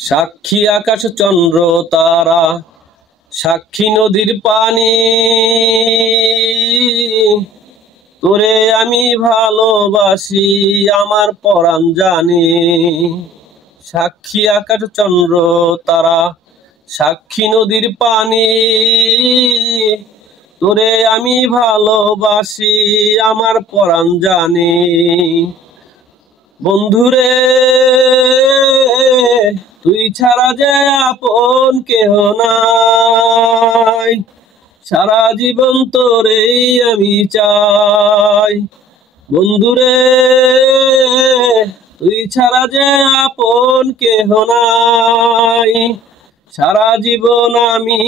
সাক্ষী আকাশ চন্দ্র তারা, সাক্ষী নদীর পানি, তোরে আমি ভালোবাসি আমার পরাণ জানি। সাক্ষী আকাশ চন্দ্র তারা, সাক্ষী নদীর পানি, তোরে আমি ভালোবাসি আমার পরাণ জানি। বন্ধুরে তুই ছাড়া যে আপন কেহ নাই, সারা জীবন তোরেই আমি চাই। বন্ধুরে তুই ছাড়া যে আপন কেহ নাই, সারা জীবন আমি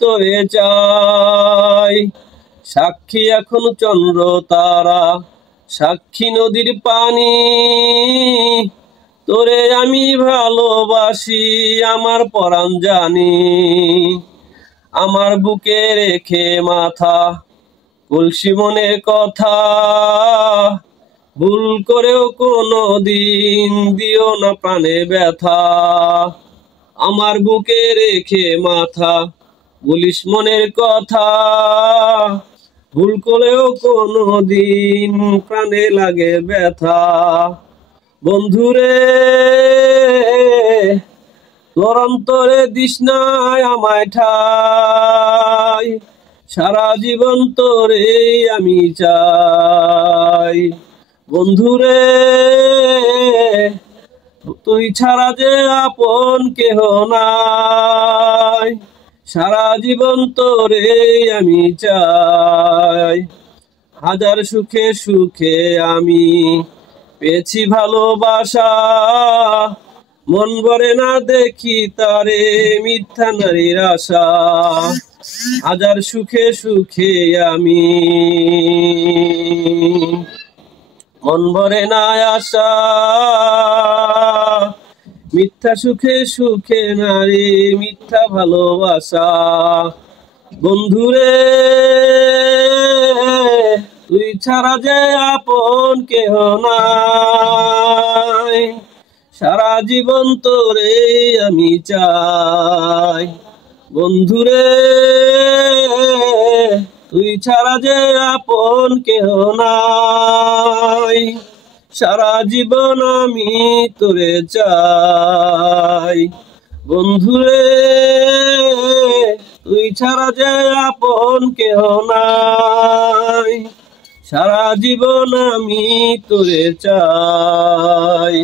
তোরে চাই। সাক্ষী এখন চন্দ্র তারা, সাক্ষী নদীর পানি, তোরে আমি ভালোবাসি আমার পরাণ জানি। আমার বুকে রেখে মাথা কলসি মনের কথা, ভুল করেও কোনো দিন দিও না প্রাণে ব্যথা। আমার বুকে রেখে মাথা বলিস মনের কথা, ভুল করেও কোনো দিন প্রাণে লাগে ব্যথা। বন্ধুরে তোর অন্তরে দিস নাই আমায় ঠাই, সারা জীবন তোরে আমি চাই। বন্ধুরে তুই ছাড়া যে আপন কেহ নাই, সারা জীবন তোরে আমি চাই। হাজার সুখে সুখে আমি পেয়েছি ভালোবাসা, মন ভরে না দেখি তারে মিথ্যা নারীর আশা। হাজার সুখে সুখে আমি মন ভরে না আশা, মিথ্যা সুখে সুখে নারী মিথ্যা ভালোবাসা। বন্ধুরে তুই ছাড়া যে আপন কেহ নাই, সারা জীবন তোরে আমি চাই। বন্ধুরে তুই ছাড়া যে আপন কেহ নাই, সারা জীবন আমি তোরে চাই। বন্ধুরে তুই ছাড়া যে আপন কেহ নাই, সারা জীবন আমি তোরে চাই।